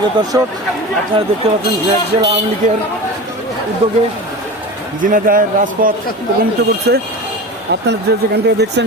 প্রিয় দর্শক, আপনারা দেখতে পাচ্ছেন জেলা আওয়ামী লীগের উদ্যোগে ঝিনাইদাহের রাজপথ প্রগমিত করছে। আপনারা যে যেখান থেকে দেখছেন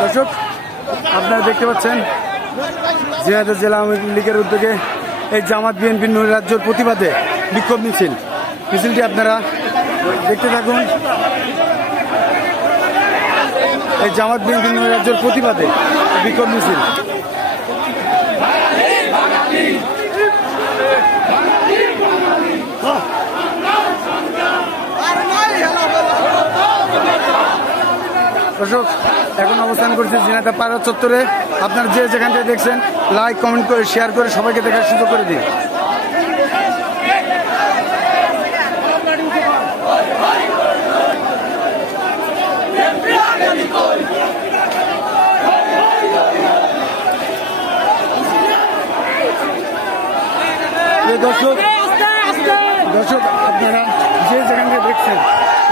দর্শক, আপনারা দেখতে পাচ্ছেন ঝিনাইদহ জেলা আওয়ামী লীগের উদ্যোগে এই জামাত বিএনপি রাজ্যের প্রতিবাদে বিক্ষোভ মিছিল। মিছিলটি আপনারা দেখতে থাকুন। এই জামাত বিএনপি রাজ্যের প্রতিবাদে বিক্ষোভ মিছিল। দর্শক, এখন অবস্থান করছে জিনাতা পাড়া চত্বরে। আপনার যে যেখান থেকে দেখছেন লাইক কমেন্ট করে শেয়ার করে সবাইকে দেখার সুযোগ করে দিন। দর্শক দর্শক, আপনারা যে যেখান থেকে দেখছেন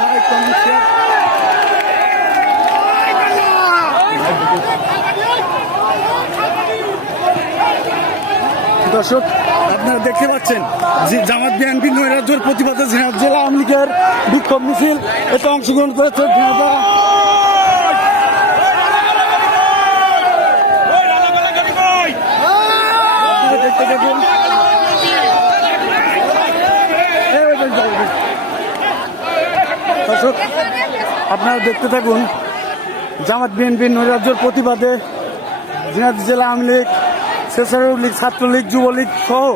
লাইক কমেন্ট শেয়ার দর্শক, আপনারা দেখতে পাচ্ছেন যে জামাত বিএনপি নৈরাজ্যের প্রতিবাদে ঝিনাইদহ জেলা আওয়ামী লীগের বিক্ষোভ মিছিল এতে অংশগ্রহণ করেছে। দর্শক, আপনারা দেখতে থাকুন, জামাত বিএনপি নৈরাজ্যের প্রতিবাদে ঝিনাইদহ জেলা আওয়ামী লীগ স্বেচ্ছাসেবক লীগ ছাত্রলীগ, যুবলীগ সহ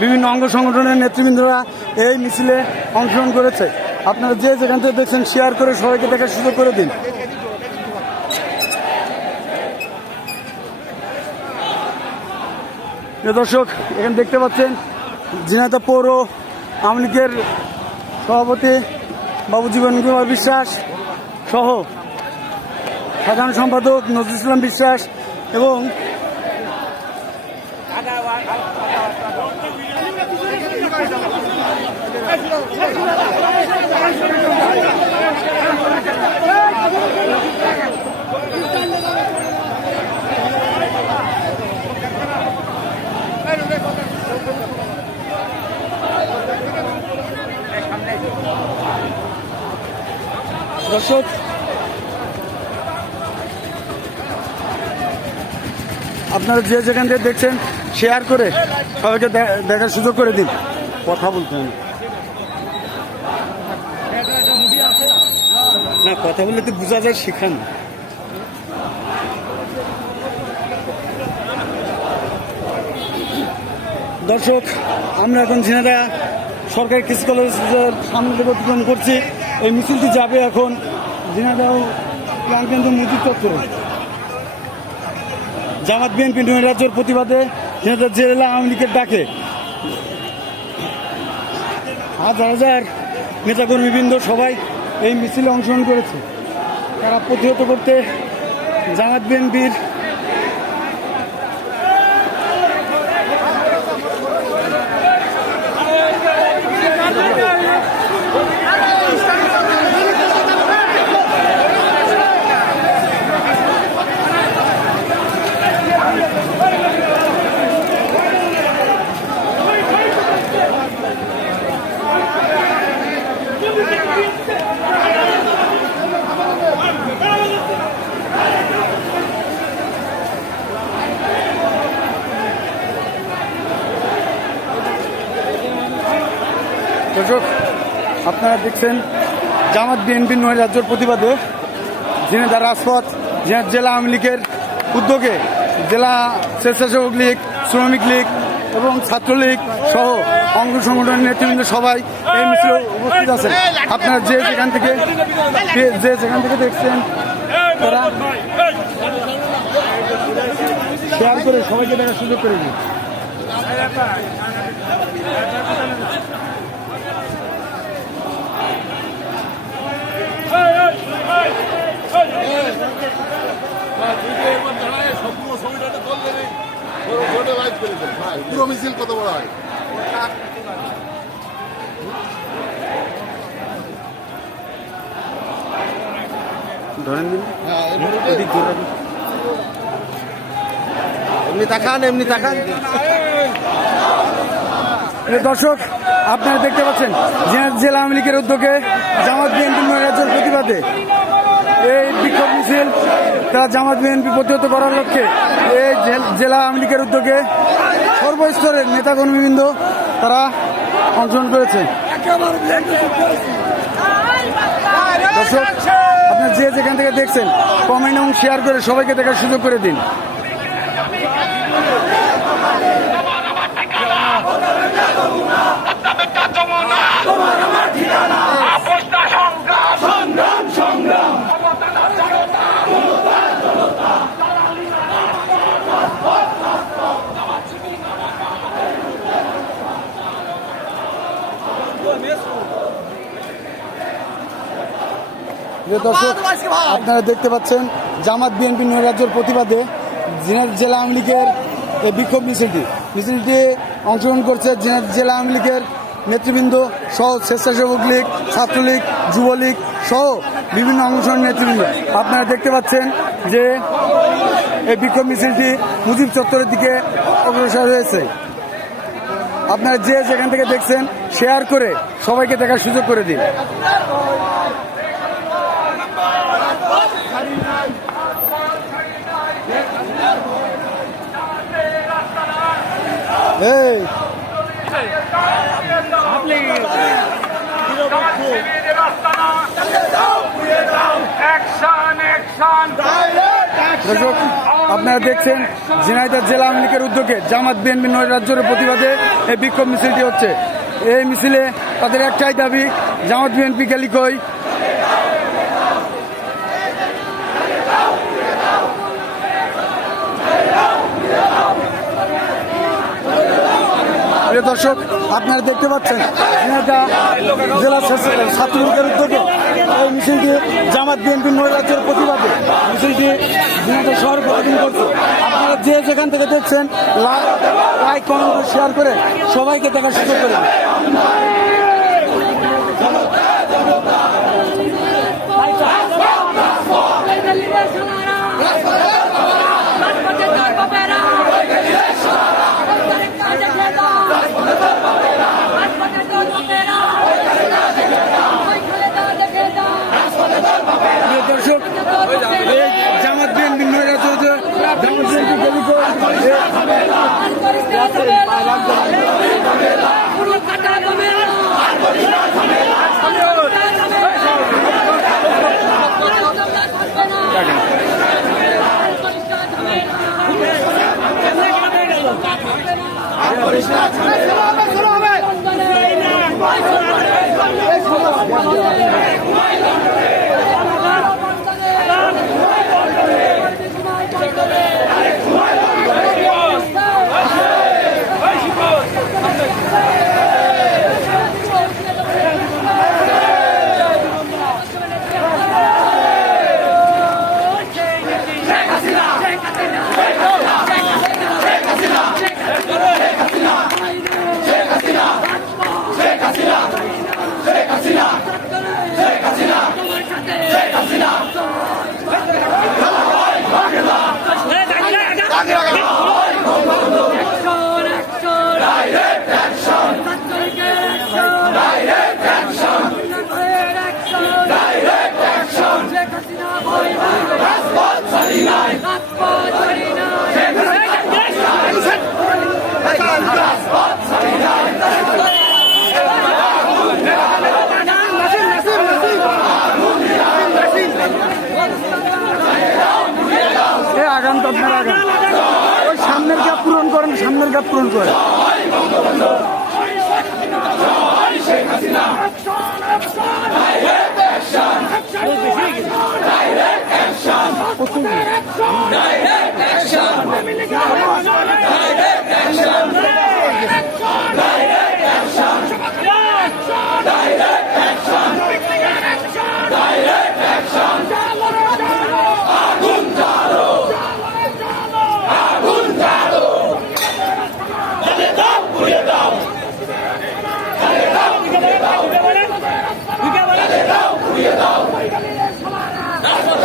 বিভিন্ন অঙ্গ সংগঠনের নেতৃবৃন্দরা এই মিছিলে অংশগ্রহণ করেছে। আপনারা যে যেখান থেকে দেখছেন শেয়ার করে সবাইকে দেখার সুযোগ করে দিন। দর্শক, এখানে দেখতে পাচ্ছেন, ঝিনাইদহ পৌর আওয়ামী লীগের সভাপতি বাবু জীবন কুমার বিশ্বাস সহ সাধারণ সম্পাদক নজরুল ইসলাম বিশ্বাস এবং দর্শক, আপনারা যে যেখান থেকে দেখছেন শেয়ার করে সবাইকে দেখার সুযোগ করে দিন। কথা বলতে না, কথা বললে তো বোঝা যায় শিখান দর্শক, আমরা এখন ঝিনাদা সরকারি কৃষি কলেজের সামনে থেকে অতিক্রম করছি, এই মিছিলটি যাবে এখন ঝিনাদাও প্রাণকেন্দ্র মুজিব চত্বরে জামাত বিএনপি নৈরাজ্যের প্রতিবাদে ঝিনাদা জেলা আওয়ামী লীগের ডাকে। হাজার হাজার নেতাকর্মীবৃন্দ সবাই এই মিছিলে অংশগ্রহণ করেছে। তারা প্রতিহত করতে জামাত বিএনপির দর্শক আপনারা দেখছেন জামাত বিএনপি নয় রাজ্যের প্রতিবাদে ঝিনাইদহ রাজপথ জেলা আওয়ামী লীগের উদ্যোগে জেলা স্বেচ্ছাসেবক লীগ, শ্রমিক লীগ এবং ছাত্রলীগ সহ অঙ্গ সংগঠনের নেতৃবৃন্দ সবাই এই মিছিলে উপস্থিত আছেন। আপনারা যে যেখান থেকে যে যেখান থেকে দেখছেন, তারা শেয়ার করে সবাইকে দেখার সুযোগ করে দিন। পুরো মিছিল কত বড় হয়? ধরেন হ্যাঁ এমনি- তাকান এমনি তাকান। দর্শক আপনারা দেখতে পাচ্ছেন জেলা- জেলা আওয়ামী লীগের উদ্যোগে জামাত বিএনপি রাজ্যের প্রতিবাদে এই বিক্ষোভ মিছিল তারা জামাত বিএনপি প্রতিহত করার লক্ষ্যে এই জেলা আওয়ামী লীগের উদ্যোগে সর্বস্তরের নেতাকর্মীবৃন্দ তারা অংশগ্রহণ করেছে। দর্শক, আপনার যে যেখান থেকে দেখছেন কমেন্ট এবং শেয়ার করে সবাইকে দেখার সুযোগ করে দিন। প্রিয় দর্শক আপনারা দেখতে পাচ্ছেন জামাত বিএনপি নৈরাজ্যের প্রতিবাদে জিনার জেলা আওয়ামী লীগের এই বিক্ষোভ মিছিলটি। মিছিলটি অংশগ্রহণ করছে জিনার জেলা আওয়ামী লীগের নেতৃবৃন্দ সহ স্বেচ্ছাসেবক লীগ ছাত্রলীগ যুবলীগ সহ বিভিন্ন অংশগ্রহণ নেতৃবৃন্দ। আপনারা দেখতে পাচ্ছেন যে এই বিক্ষোভ মিছিলটি মুজিব চত্বরের দিকে অগ্রসর হয়েছে। আপনারা যে যেখান থেকে দেখছেন শেয়ার করে সবাইকে দেখার সুযোগ করে দিন এই অ্যাকশন অ্যাকশন দর্শক আপনারা দেখছেন ঝিনাইদহ জেলা আওয়ামী লীগের উদ্যোগে জামাত বিএনপি নয় রাজ্যের প্রতিবাদে এই বিক্ষোভ মিছিলটি হচ্ছে। এই মিছিলে তাদের একটাই দাবি, জামাত বিএনপি গেলিকই প্রিয় দর্শক, আপনারা দেখতে পাচ্ছেন জেলা ছাত্র- ছাত্রলীগের উদ্যোগে এই মিছিলটি জামাত বিএনপি নৈরাজ্যের প্রতিবাদে মিছিলটি শহর প্রতিদিন করছে। আপনারা যে যেখান থেকে দেখছেন লাইক কমেন্ট শেয়ার করে সবাইকে দেখার সুযোগ করে জামাত বিএনপি নয় রাজ্য যে জামাত বিএনপি গেলিকই আমরা পূরণ করে Direct action! Direct action!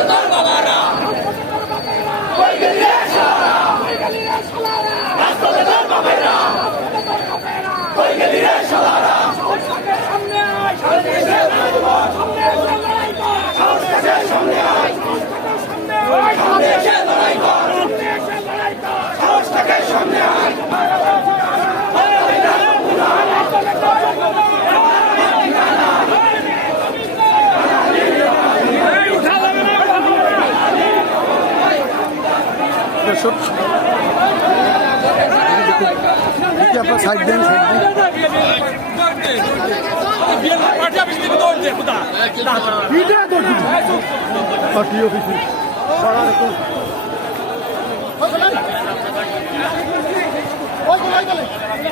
Satanás. দর্শক। আপনার সাইড দেন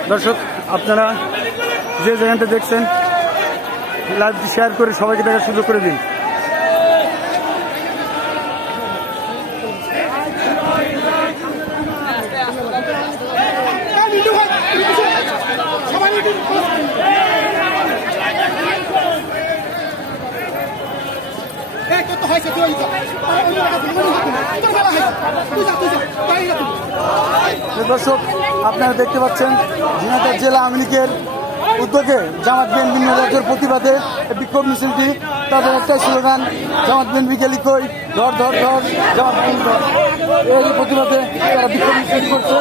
দর্শক আপনারা যে জায়গাটা দেখছেন লাইভটি শেয়ার করে সবাইকে দেখার সুযোগ করে দিন তো আপনারা দেখতে পাচ্ছেন ঝিনাইদহ জেলা আওয়ামী লীগের উদ্যোগে জামাত বিএনপি নির্বাচনের প্রতিবাদে বিক্ষোভ মিছিলটি তাদের একটাই স্লোগান, জামাত বিএনপিকে লিখই ধর ধর ধর, জামাত বিএনপি, ধর। এই প্রতিবাদে তারা বিক্ষোভ মিছিল করছে।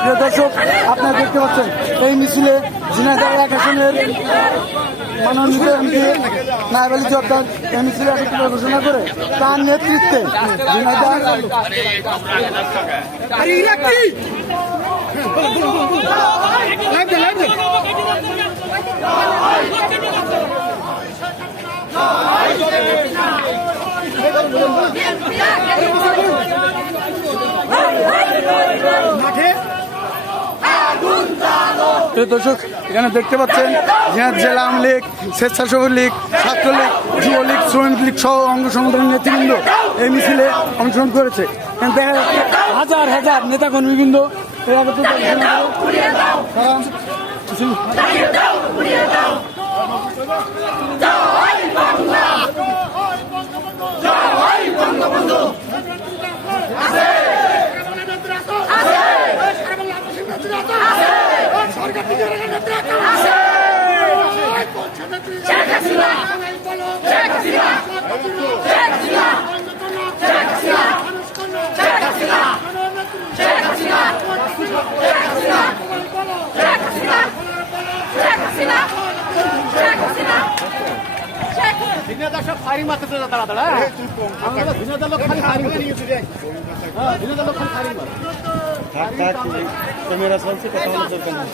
প্রিয় দর্শক, আপনারা দেখতে পাচ্ছেন এই মিছিলে ঝিনাইদহ এক আসনের মাননীয় এমপি নায়েব আলী জর্দার মিছিলে ঘোষণা করে? তার নেতৃত্বে ঝিনাইদহ দর্শক, এখানে দেখতে পাচ্ছেন জেলা আওয়ামী লীগ, স্বেচ্ছাসেবক লীগ ছাত্রলীগ যুবলীগ শ্রমিক লীগ সহ অঙ্গ সংগঠনের নেতৃবৃন্দ এই মিছিলে অংশগ্রহণ করেছে। দেখা যাচ্ছে হাজার হাজার নেতা কর্মীবৃন্দ এই একত্রিত ঘোষণা করে তারা মিছিল- ক্যামেরা চলছে কথা বলা দরকার নেই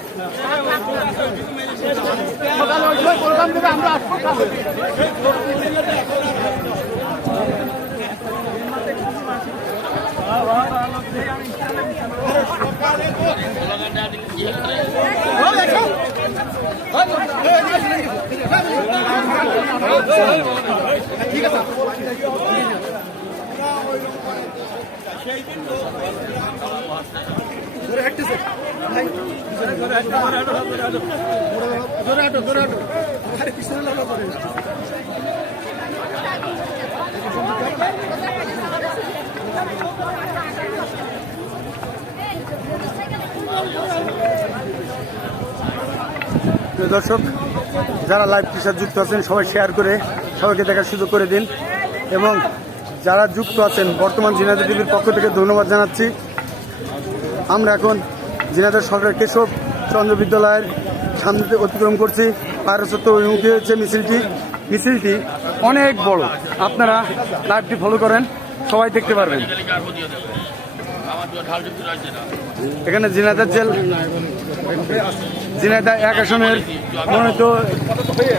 প্রিয় দর্শক, যারা লাইভ টিচার যুক্ত আছেন, সবাই শেয়ার করে সবাইকে দেখার সুযোগ করে দিন। এবং যারা যুক্ত আছেন, বর্তমান জিনাদা টিভির পক্ষ থেকে ধন্যবাদ জানাচ্ছি। আমরা এখন জিনাদার সরকার কেশব চন্দ্র বিদ্যালয়ের সামনে অতিক্রম করছি। পায়রাচত্ব অভিমুখী হয়েছে মিছিলটি। মিছিলটি অনেক বড়। আপনারা লাইভটি ফলো করেন, সবাই দেখতে পারবেন। এখানে জিনাদার জেল। ঝিনাইদহ এক আসনের মনোনীত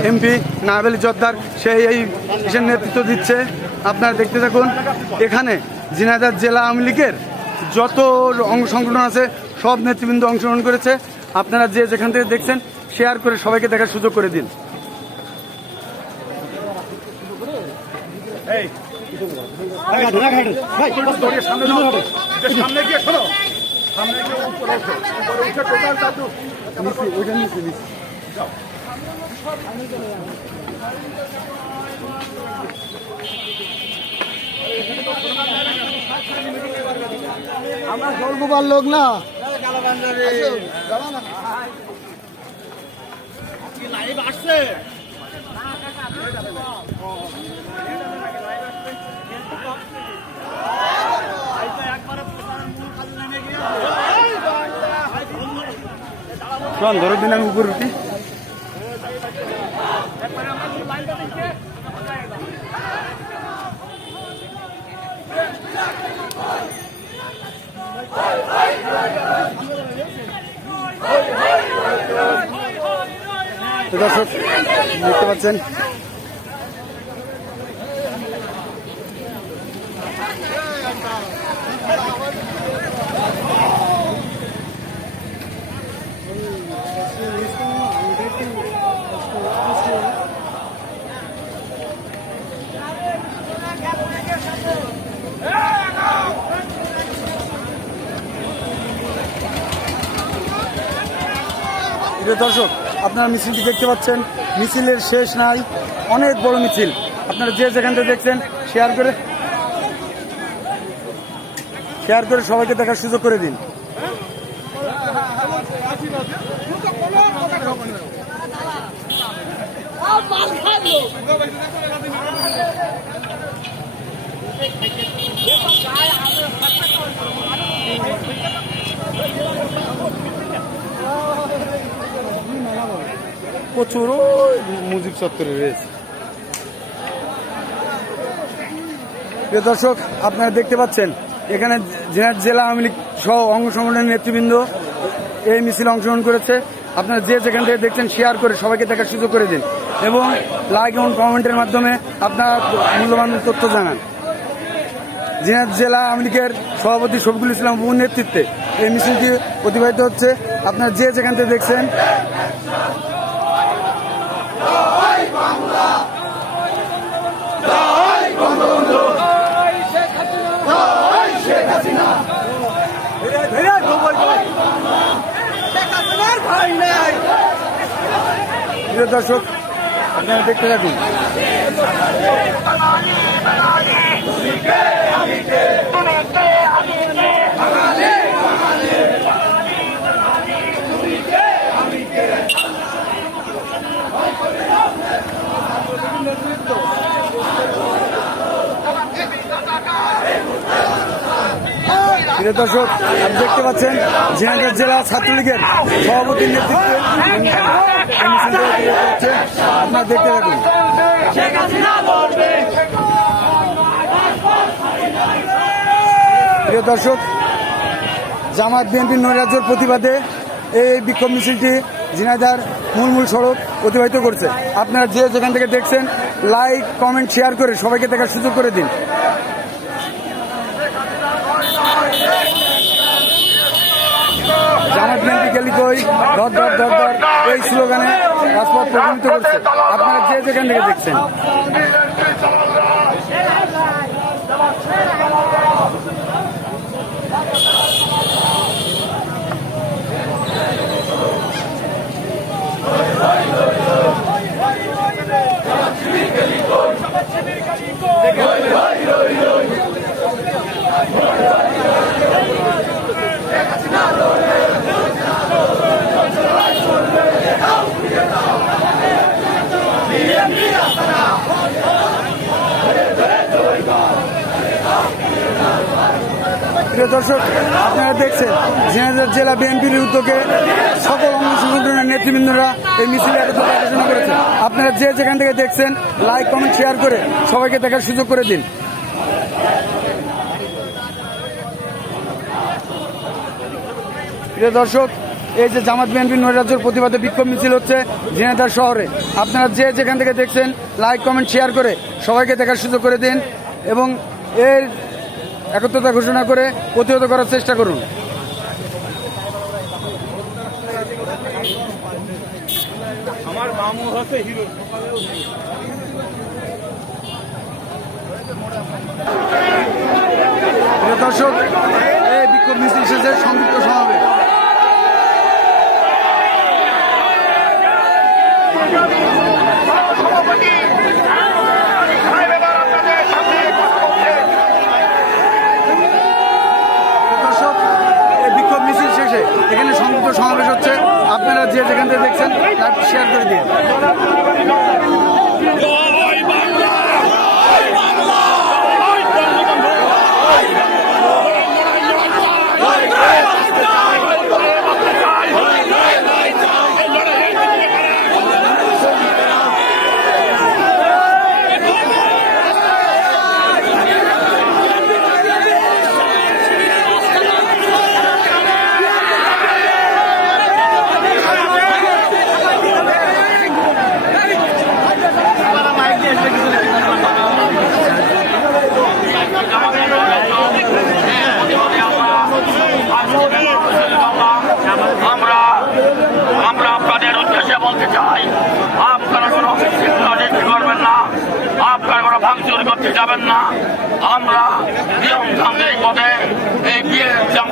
এমপি নাহাবেলি জর্দার সেই এই নেতৃত্ব দিচ্ছে? আপনারা দেখতে থাকুন, এখানে ঝিনাইদহ জেলা আওয়ামী লীগের যত সংগঠন আছে সব নেতৃবৃন্দ অংশগ্রহণ করেছে। আপনারা যে যেখান থেকে দেখছেন শেয়ার করে সবাইকে দেখার সুযোগ করে দিন। আমরা গল্পবার লোক না। চল ধরো দিন আমি উপর উঠি। দর্শক দেখতে পাচ্ছেন প্রিয় দর্শক, আপনারা মিছিলটি দেখতে পাচ্ছেন। মিছিলের শেষ নাই, অনেক বড় মিছিল। আপনারা যে যেখান থেকে দেখছেন শেয়ার করে শেয়ার করে সবাইকে দেখার সুযোগ করে দিন। প্রচুর মুজিব চত্বরে রয়েছে। প্রিয় দর্শক, আপনারা দেখতে পাচ্ছেন, এখানে জেলা আওয়ামী লীগ সহ অঙ্গ সংগঠনের নেতৃবৃন্দ এই মিছিলে অংশগ্রহণ করেছে। আপনারা যে যেখান থেকে দেখছেন শেয়ার করে সবাইকে দেখার সুযোগ করে দিন এবং লাইক এবং কমেন্টের মাধ্যমে আপনার মূল্যবান তথ্য জানান। জিনাত জেলা আওয়ামী লীগের সভাপতি শফিকুল ইসলাম বাবুর নেতৃত্বে এই মিছিলটি অতিবাহিত হচ্ছে। আপনারা যে যেখান থেকে দেখছেন প্রিয় দর্শক, আপনারা দেখতে থাকুন। প্রিয় দর্শক, আপনি দেখতে পাচ্ছেন, ঝিনাইদহ জেলা ছাত্রলীগের সভাপতির নেতৃত্বে প্রিয় দর্শক জামাত বিএনপির নৈরাজ্যের প্রতিবাদে এই বিক্ষোভ মিছিলটি ঝিনাইদার মূল মূল সড়ক অতিবাহিত করছে। আপনারা যে যেখান থেকে দেখছেন লাইক কমেন্ট শেয়ার করে সবাইকে দেখার সুযোগ করে দিন। জামাত বিএনপি কই? ধর ধর ধর ধর, এই স্লোগানে রাজপথ প্রভাবিত করছে। আপনারা যে যেখান থেকে দেখছেন। দর্শক, আপনারা দেখছেন ঝিনাইদহ জেলা বিএনপির উদ্যোগে সকল অঙ্গ সংগঠনের নেতৃবৃন্দরা এই মিছিলে আলোচনা করেছে। আপনারা যে যেখান থেকে দেখছেন লাইক কমেন্ট শেয়ার করে সবাইকে দেখার সুযোগ করে দিন। প্রিয় দর্শক, এই যে জামাত বিএনপি নৈরাজ্যের প্রতিবাদে বিক্ষোভ মিছিল হচ্ছে ঝিনাইদহ শহরে। আপনারা যে যেখান থেকে দেখছেন লাইক কমেন্ট শেয়ার করে সবাইকে দেখার সুযোগ করে দিন এবং এর একত্রতা ঘোষণা করে প্রতিহত করার চেষ্টা করুন। প্রিয় দর্শক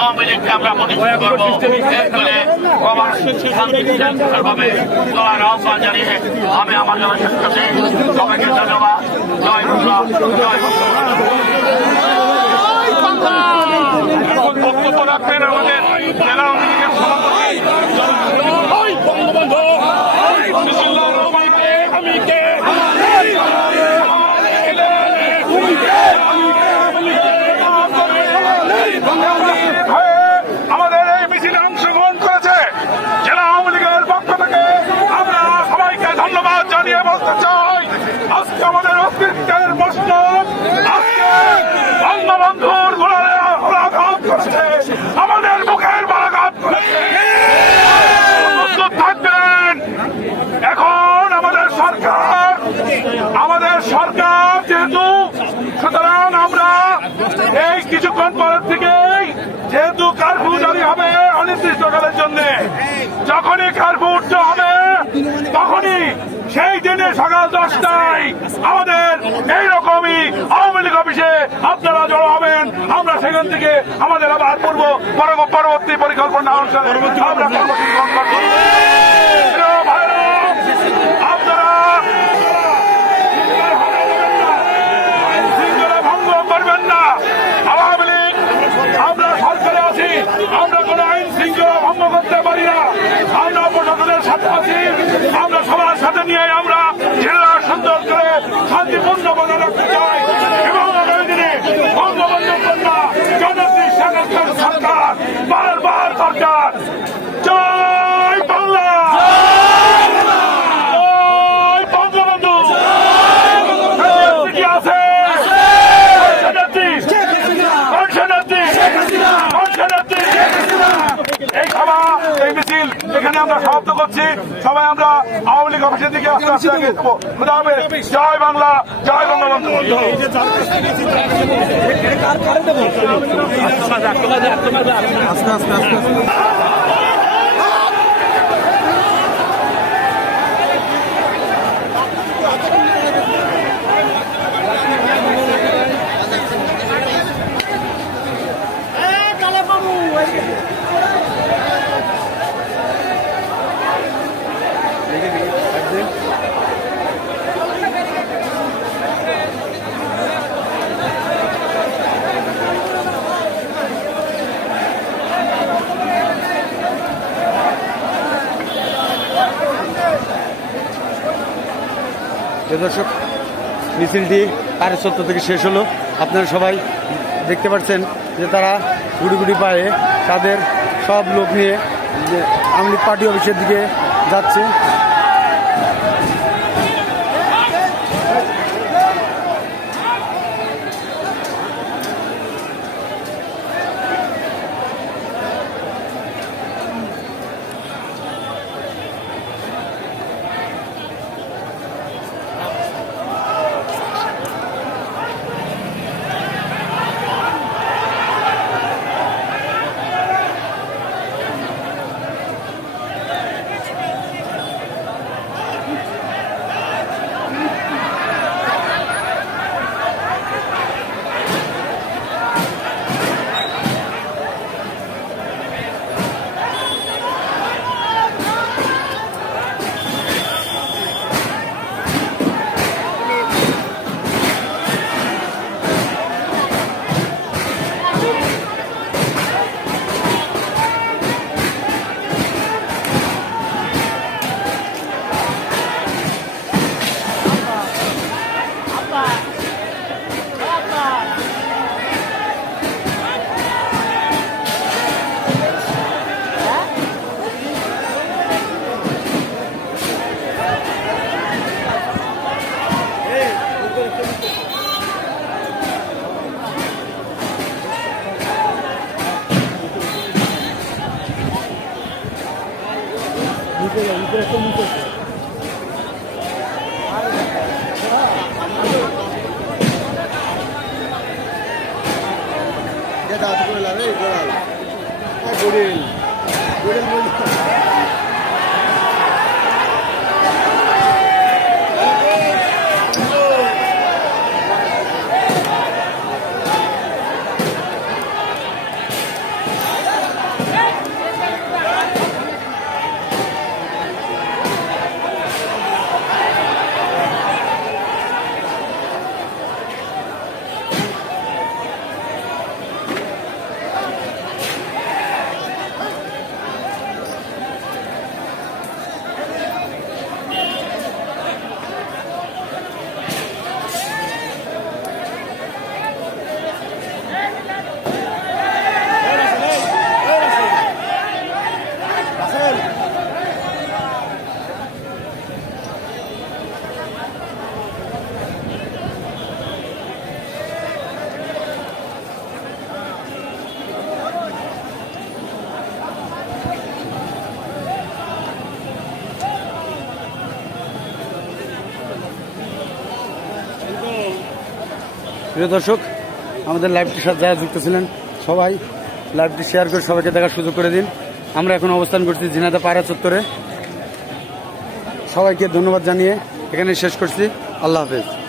আওয়ামী লীগকে আমরা রাখবেন আমাদের জেলা আওয়ামী বঙ্গবন্ধু বিসমুল্লাহির রহমানির রহিম। আমি কে আমাদের এই মিছিলে অংশগ্রহণ করেছে জেলা আওয়ামী লীগের পক্ষ থেকে আমরা সবাইকে ধন্যবাদ আজকে আমাদের অস্তিত্বের এখন আমাদের সরকার আমাদের সরকার যেহেতু, সুতরাং আমরা এই কিছুক্ষণ পরের থেকেই যেহেতু কারফিউ জারি হবে অনির্দিষ্টকালের জন্য, যখনই কারফিউ উঠতে হবে তখনই সেই দিনে সকাল দশটায় আমাদের এইরকমই আওয়ামী লীগ অফিসে আপনারা জড়ো হবেন। আমরা সেখান থেকে আমাদের আবার পূর্ব পরব- পরবর্তী পরিকল্পনা অনুসারে আমরা কর্মসূচি গ্রহণ করব। আপনারা ভঙ্গ করবেন না। আওয়ামী লীগ আমরা সরকারে আছি। আমরা কোনো আইন শৃঙ্খলা ভঙ্গ করতে পারি না। আমরা প্রশাসনের সাথে আছি। আমরা সবার সাথে নিয়ে আমরা শান্তিপূর্ণ বজায় রাখতে চাই এবং আগামী বঙ্গবন্ধু কন্যা জনপ্রিয় সরকার বারবার সরকার জয় বাংলা জয় বঙ্গবন্ধু কি আছে এই সভা এই মিছিল এখানে আমরা সমাপ্ত করছি। সবাই আমরা আওয়ামী লীগ অফিসের দিকে আস্তে আস্তে আগে জয় বাংলা, জয় বঙ্গবন্ধু যে দর্শক, মিছিলটি সাড়ে সত্তর থেকে শেষ হলো। আপনারা সবাই দেখতে পাচ্ছেন যে তারা গুড়ি গুড়ি পায়ে তাদের সব লোক নিয়ে লীগ পার্টি অফিসের দিকে যাচ্ছে। প্রিয় দর্শক, আমাদের লাইভটির সাথে যারা যুক্ত ছিলেন, সবাই লাইভটি শেয়ার করে সবাইকে দেখার সুযোগ করে দিন। আমরা এখন অবস্থান করছি জিনাদা পায়রা চত্বরে। সবাইকে ধন্যবাদ জানিয়ে এখানে শেষ করছি। আল্লাহ হাফেজ।